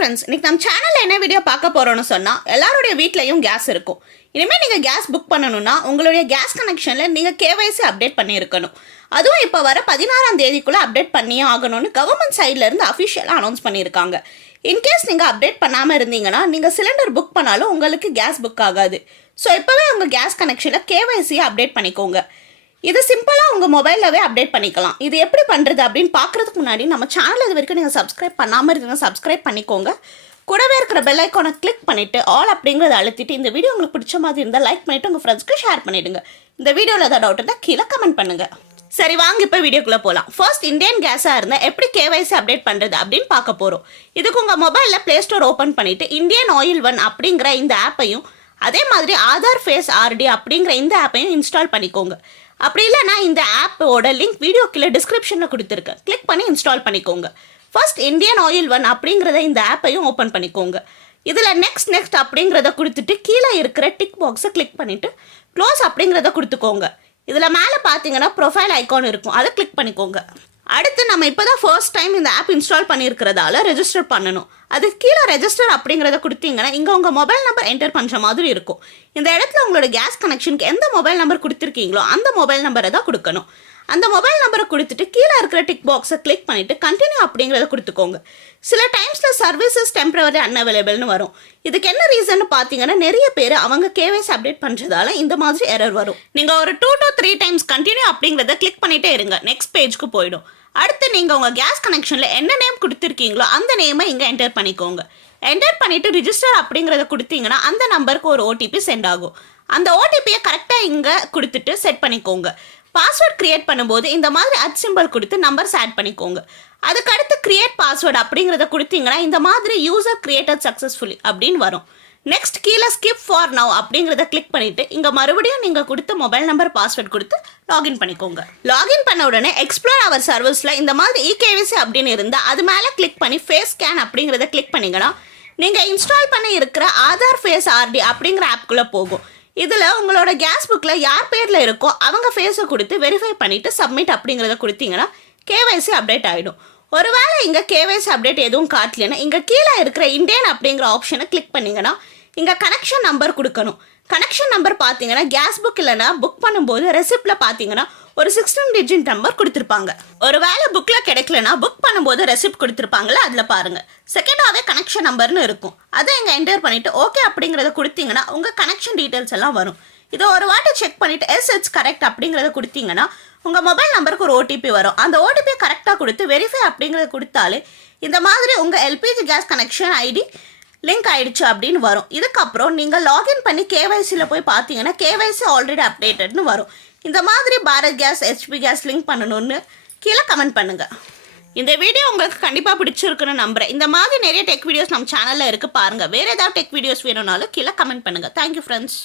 Friends, இன்னைக்கு நம்ம சேனல்ல என்ன வீடியோ பார்க்க போறோம்னு சொன்னா, எல்லாருடைய வீட்லயும் கேஸ் இருக்கும். இனிமே நீங்க கேஸ் புக் பண்ணணும்னா உங்களுடைய கேஸ் கனெக்ஷன்ல நீங்க கேவைசி அப்டேட் பண்ணியிருக்கணும். அதுவும் இப்போ வர 16ஆம் தேதிக்குள்ள அப்டேட் பண்ணியே ஆகணும்னு கவர்மெண்ட் சைட்ல இருந்து அஃபிஷியலா அனௌன்ஸ் பண்ணியிருக்காங்க. இன்கேஸ் நீங்க அப்டேட் பண்ணாம இருந்தீங்கன்னா நீங்க சிலிண்டர் புக் பண்ணாலும் உங்களுக்கு கேஸ் புக் ஆகாது. ஸோ இப்போவே உங்க கேஸ் கனெக்ஷன்ல கேவைசியை அப்டேட் பண்ணிக்கோங்க. இது சிம்பிளாக உங்கள் மொபைலில் அப்டேட் பண்ணிக்கலாம். இது எப்படி பண்ணுறது அப்படின்னு பார்க்குறதுக்கு முன்னாடி நம்ம சேனல் இது வரைக்கும் நீங்கள் சப்ஸ்கிரைப் பண்ணாமல் இருந்தீங்க, சப்ஸ்கிரைப் பண்ணிக்கோங்க. கூடவே இருக்கிற பெல் ஐக்கானை கிளிக் பண்ணிவிட்டு ஆல் அப்படிங்கிறத அழுத்திட்டு இந்த வீடியோ உங்களுக்கு பிடிச்ச மாதிரி இருந்தால் லைக் பண்ணிவிட்டு உங்கள் ஃப்ரெண்ட்ஸ்க்கு ஷேர் பண்ணிவிடுங்க. இந்த வீடியோவில் ஏதாவது டவுட் இருந்தால் கீழே கமெண்ட் பண்ணுங்கள். சரி, வாங்க இப்போ வீடியோக்குள்ளே போகலாம். ஃபர்ஸ்ட், இந்தியன் கேஸாக இருந்தால் எப்படி கேவைசி அப்டேட் பண்ணுறது அப்படின்னு பார்க்க போகிறோம். இதுக்கு உங்கள் மொபைலில் ப்ளே ஸ்டோர் ஓப்பன் பண்ணிவிட்டு இந்தியன் ஆயில் ஒன் அப்படிங்கிற இந்த ஆப்பையும் அதே மாதிரி ஆதார் ஃபேஸ் ஆர்டி அப்படிங்கிற இந்த ஆப்பையும் இன்ஸ்டால் பண்ணிக்கோங்க. அப்படி இல்லைனா இந்த ஆப்போட லிங்க் வீடியோ கீழே டிஸ்கிரிப்ஷனில் கொடுத்துருக்கேன், கிளிக் பண்ணி இன்ஸ்டால் பண்ணிக்கோங்க. ஃபர்ஸ்ட் இந்தியன் ஆயில் ஒன் அப்படிங்கிறத இந்த ஆப்பையும் ஓப்பன் பண்ணிக்கோங்க. இதில் நெக்ஸ்ட் அப்படிங்கிறத கொடுத்துட்டு கீழே இருக்கிற டிக் பாக்ஸை கிளிக் பண்ணிவிட்டு க்ளோஸ் அப்படிங்கிறத கொடுத்துக்கோங்க. இதில் மேலே பார்த்தீங்கன்னா ப்ரொஃபைல் ஐக்கான் இருக்கும், அதை கிளிக் பண்ணிக்கோங்க. அடுத்து நம்ம இப்போ தான் ஃபர்ஸ்ட் டைம் இந்த ஆப் இன்ஸ்டால் பண்ணியிருக்கிறதால ரெஜிஸ்டர் பண்ணணும். அது கீழே ரெஜிஸ்டர் அப்படிங்கிறத கொடுத்தீங்கன்னா இங்கே உங்கள் மொபைல் நம்பர் என்டர் பண்ணுற மாதிரி இருக்கும். இந்த இடத்துல உங்களோட கேஸ் கனெக்ஷனுக்கு எந்த மொபைல் நம்பர் கொடுத்துருக்கீங்களோ அந்த மொபைல் நம்பரை தான் கொடுக்கணும். அந்த மொபைல் நம்பரை கொடுத்துட்டு கீழே இருக்கிற டிக் பாக்ஸை கிளிக் பண்ணிவிட்டு கண்டினியூ அப்படிங்கிறத கொடுத்துக்கோங்க. சில டைம்ஸில் சர்வீசஸ் டெம்பரவரி அன்அவைலபிள்னு வரும். இதுக்கு என்ன ரீசன் பார்த்தீங்கன்னா, நிறைய பேர் அவங்க கேவைசி அப்டேட் பண்ணுறதால இந்த மாதிரி எரர் வரும். நீங்கள் ஒரு 2 to 3 டைம்ஸ் கண்டினியூ அப்படிங்கிறத கிளிக் பண்ணிட்டே இருங்க, நெக்ஸ்ட் பேஜ்க்கு போயிடும். அடுத்து நீங்கள் உங்கள் கேஸ் கனெக்ஷனில் என்ன நேம் கொடுத்துருக்கீங்களோ அந்த நேமை இங்கே என்டர் பண்ணிக்கோங்க. என்டர் பண்ணிவிட்டு ரிஜிஸ்டர் அப்படிங்கிறத கொடுத்தீங்கன்னா அந்த நம்பருக்கு ஒரு ஓடிபி சென்ட் ஆகும். அந்த ஓடிபியை கரெக்டாக இங்கே கொடுத்துட்டு செட் பண்ணிக்கோங்க. பாஸ்வேர்ட் கிரியேட் பண்ணும்போது இந்த மாதிரி @ கொடுத்து நம்பர்ஸ் ஆட் பண்ணிக்கோங்க. அதுக்கடுத்து கிரியேட் பாஸ்வேர்டு அப்படிங்கிறத கொடுத்தீங்கன்னா இந்த மாதிரி யூசர் கிரியேட்டட் சக்ஸஸ்ஃபுல்லி அப்படின்னு வரும். நெக்ஸ்ட் கீழே ஸ்கிப் ஃபார் நவ் அப்படிங்கிறத கிளிக் பண்ணிவிட்டு இங்கே மறுபடியும் நீங்கள் கொடுத்த மொபைல் நம்பர் பாஸ்வேர்ட் கொடுத்து லாகின் பண்ணிக்கோங்க. லாகின் பண்ண உடனே எக்ஸ்ப்ளோர் அவர் சர்வீஸில் இந்த மாதிரி இகேவிசி அப்படின்னு இருந்தால் அது மேலே கிளிக் பண்ணி ஃபேஸ் ஸ்கேன் அப்படிங்கிறத கிளிக் பண்ணிங்கன்னா நீங்கள் இன்ஸ்டால் பண்ணி இருக்கிற ஆதார் ஃபேஸ் ஆர்டி அப்படிங்கிற ஆப்குள்ளே போகும். இதில் உங்களோட கேஸ் புக்கில் யார் பேரில் இருக்கோ அவங்க ஃபேஸை கொடுத்து வெரிஃபை பண்ணிவிட்டு சப்மிட் அப்படிங்கிறத கொடுத்தீங்கன்னா கேவைசி அப்டேட் ஆகிடும். ஒருவேளை இங்கே கேவைசி அப்டேட் எதுவும் காட்டலைன்னா இங்கே கீழே இருக்கிற இந்தியன் அப்படிங்கிற ஆப்ஷனை கிளிக் பண்ணிங்கன்னா இங்கே கனெக்ஷன் நம்பர் கொடுக்கணும். கனெக்ஷன் நம்பர் பார்த்தீங்கன்னா கேஸ் புக் இல்லைனா புக் பண்ணும்போது ரெசிப்டில் பார்த்தீங்கன்னா ஒரு 16 டிஜிட் நம்பர் கொடுத்துருப்பாங்க. ஒரு வேளை புக்கில் கிடைக்கலனா புக் பண்ணும்போது ரெசிப்ட் கொடுத்துருப்பாங்களா அதில் பாருங்கள். செகண்டாகவே கனெக்ஷன் நம்பர்னு இருக்கும், அதை இங்கே என்டர் பண்ணிவிட்டு ஓகே அப்படிங்கிறத கொடுத்தீங்கன்னா உங்கள் கனெக்ஷன் டீட்டெயில்ஸ் எல்லாம் வரும். இதை ஒரு வாட்டி செக் பண்ணிவிட்டு இட்ஸ் கரெக்ட் அப்படிங்கிறத கொடுத்தீங்கன்னா உங்கள் மொபைல் நம்பருக்கு ஒரு ஓடிபி வரும். அந்த ஓடிபியை கரெக்டாக கொடுத்து வெரிஃபை அப்படிங்கிறத கொடுத்தாலே இந்த மாதிரி உங்கள் LPG gas connection ID link ஆயிடுச்சு அப்படின்னு வரும். இதுக்கப்புறம் நீங்கள் லாகின் பண்ணி கேவைசியில் போய் பார்த்தீங்கன்னா கேவைசி ஆல்ரெடி அப்டேட்டட்னு வரும். இந்த மாதிரி Bharat gas, HP gas link பண்ணணும்னு கீழே கமெண்ட் பண்ணுங்கள். இந்த வீடியோ உங்களுக்கு கண்டிப்பாக பிடிச்சிருக்குன்னு நம்புகிறேன். இந்த மாதிரி நிறைய டெக் வீடியோஸ் நம்ம சேனலில் இருக்குது, பாருங்கள். வேறு ஏதாவது டெக் வீடியோஸ் வேணும்னாலும் கீழே கமெண்ட் பண்ணுங்கள். Thank you friends.